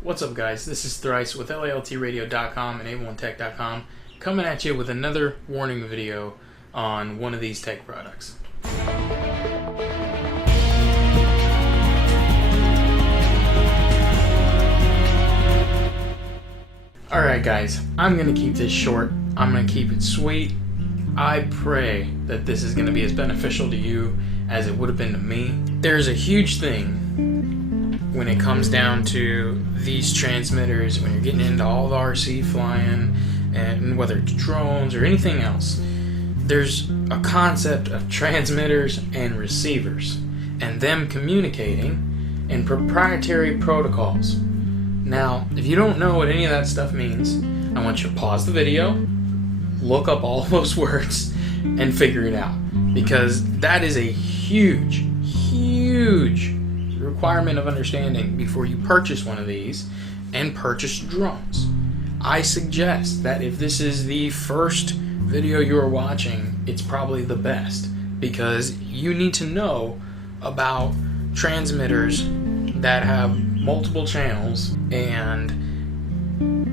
What's up, guys? This is Thrice with LALTradio.com and A1Tech.com coming at you with another warning video on one of these tech products. Alright guys, I'm going to keep this short. I'm going to keep it sweet. I pray that this is going to be as beneficial to you as it would have been to me. There's a huge thing when it comes down to these transmitters, when you're getting into all the RC flying, and whether it's drones or anything else. There's a concept of transmitters and receivers, and them communicating in proprietary protocols. Now, if you don't know what any of that stuff means, I want you to pause the video, look up all of those words, and figure it out. Because that is a huge requirement of understanding before you purchase one of these and purchase drones. I suggest that if this is the first video you are watching, it's probably the best, because you need to know about transmitters that have multiple channels and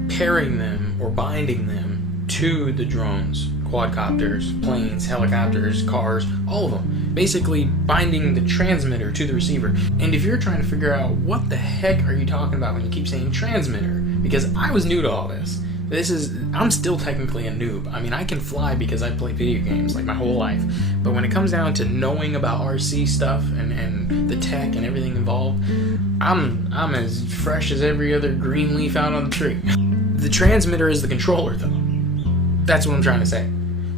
pairing them or binding them to the drones, quadcopters, planes, helicopters, cars, all of them. Basically binding the transmitter to the receiver. And if you're trying to figure out what the heck are you talking about when you keep saying transmitter, because I was new to all this. I'm still technically a noob. I mean, I can fly because I play video games like my whole life. But when it comes down to knowing about RC stuff and the tech and everything involved, I'm as fresh as every other green leaf out on the tree. The transmitter is the controller though. That's what I'm trying to say.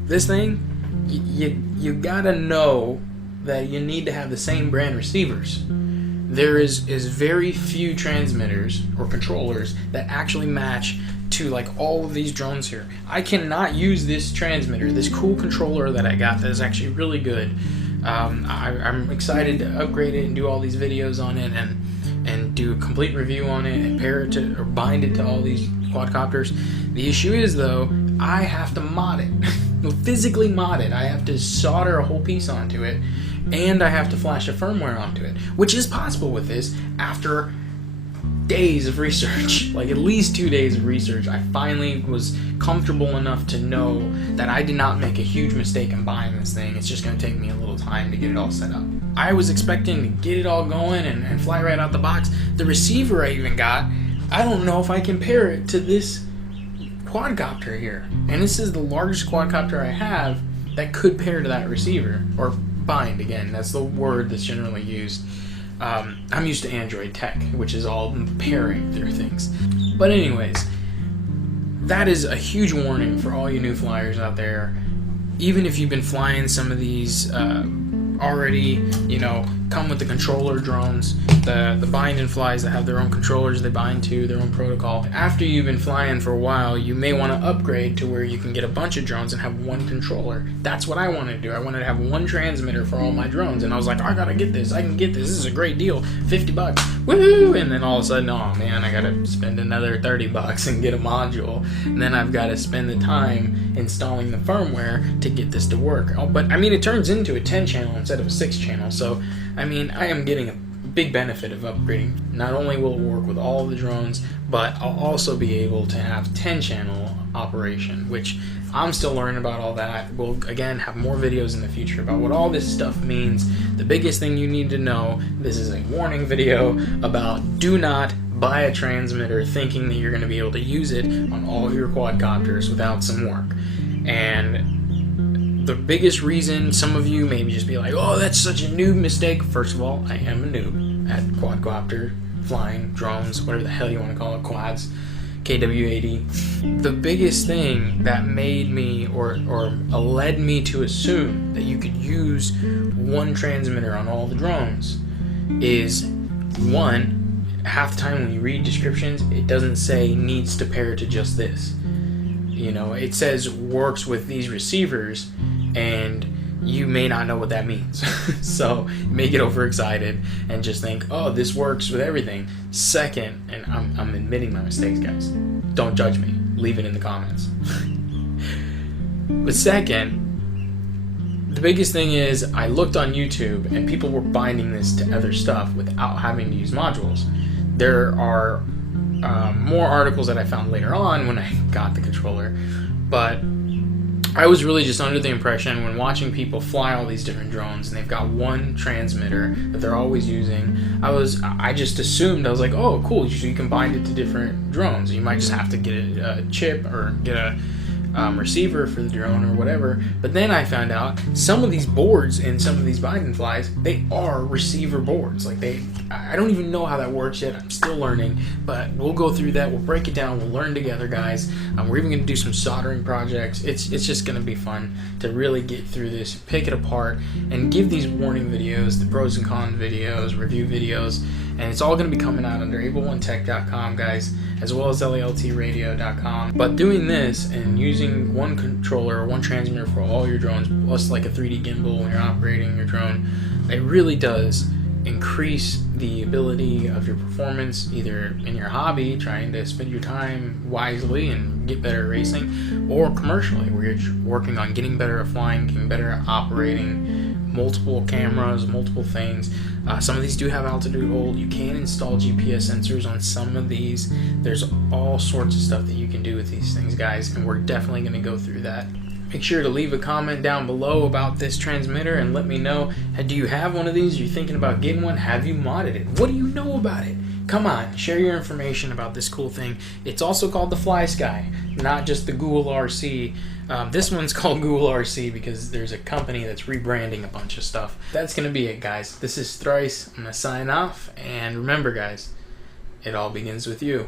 This thing, you gotta know that you need to have the same brand receivers. There is very few transmitters or controllers that actually match to like all of these drones here. I cannot use this transmitter, this cool controller that I got that is actually really good. I'm excited to upgrade it and do all these videos on it and do a complete review on it and pair it to or bind it to all these quadcopters. The issue is though, I have to mod it. Physically mod it. I have to solder a whole piece onto it, and I have to flash a firmware onto it, which is possible with this after days of research, like at least 2 days of research. I finally was comfortable enough to know that I did not make a huge mistake in buying this thing. It's just going to take me a little time to get it all set up. I was expecting to get it all going and fly right out the box. The receiver I even got, I don't know if I can pair it to this quadcopter here, and this is the largest quadcopter I have that could pair to that receiver, or bind. Again, that's the word that's generally used. I'm used to Android tech, which is all pairing their things. But anyways, that is a huge warning for all you new flyers out there. Even if you've been flying some of these already, you know, come with the controller drones, the bind and flies that have their own controllers they bind to, their own protocol. After you've been flying for a while, you may want to upgrade to where you can get a bunch of drones and have one controller. That's what I wanted to do. I wanted to have one transmitter for all my drones, and I was like, I gotta get this, I can get this, this is a great deal, 50 bucks, woohoo! And then all of a sudden, oh man, I gotta spend another 30 bucks and get a module, and then I've gotta spend the time installing the firmware to get this to work. Oh, but I mean, it turns into a 10 channel instead of a 6 channel, so I mean, I am getting a big benefit of upgrading. Not only will it work with all of the drones, but I'll also be able to have 10 channel operation, which I'm still learning about all that. We'll again have more videos in the future about what all this stuff means. The biggest thing you need to know, this is a warning video about do not buy a transmitter thinking that you're going to be able to use it on all of your quadcopters without some work. And the biggest reason some of you maybe just be like, oh, that's such a noob mistake. First of all, I am a noob at quadcopter, flying, drones, whatever the hell you want to call it, quads, KW80. The biggest thing that made me or led me to assume that you could use one transmitter on all the drones is, one, half the time when you read descriptions, it doesn't say needs to pair to just this. You know, it says works with these receivers, and you may not know what that means. So you may get overexcited and just think, oh, this works with everything. Second, and I'm admitting my mistakes, guys. Don't judge me. Leave it in the comments. But second, the biggest thing is I looked on YouTube and people were binding this to other stuff without having to use modules. There are more articles that I found later on when I got the controller. But I was really just under the impression when watching people fly all these different drones and they've got one transmitter that they're always using, I just assumed, I was like, oh cool, so you can bind it to different drones. You might just have to get a chip or get a receiver for the drone or whatever. But then I found out some of these boards in some of these bind and flies, they are receiver boards. Like I don't even know how that works yet. I'm still learning, but we'll go through that. We'll break it down. We'll learn together, guys. We're even going to do some soldering projects. It's just going to be fun to really get through this, pick it apart, and give these warning videos, the pros and cons videos, review videos, and it's all going to be coming out under ableonetech.com, guys, as well as laltradio.com. But doing this and using one controller or one transmitter for all your drones, plus like a 3D gimbal when you're operating your drone, it really does increase the ability of your performance, either in your hobby, trying to spend your time wisely and get better at racing, or commercially, where you're working on getting better at flying, getting better at operating multiple cameras, multiple things. Some of these do have altitude hold. You can install GPS sensors on some of these. There's all sorts of stuff that you can do with these things, guys, and we're definitely going to go through that. Make sure to leave a comment down below about this transmitter and let me know, do you have one of these? Are you thinking about getting one? Have you modded it? What do you know about it? Come on, share your information about this cool thing. It's also called the FlySky, not just the GoolRC. This one's called GoolRC because there's a company that's rebranding a bunch of stuff. That's going to be it, guys. This is Thrice. I'm going to sign off. And remember, guys, it all begins with you.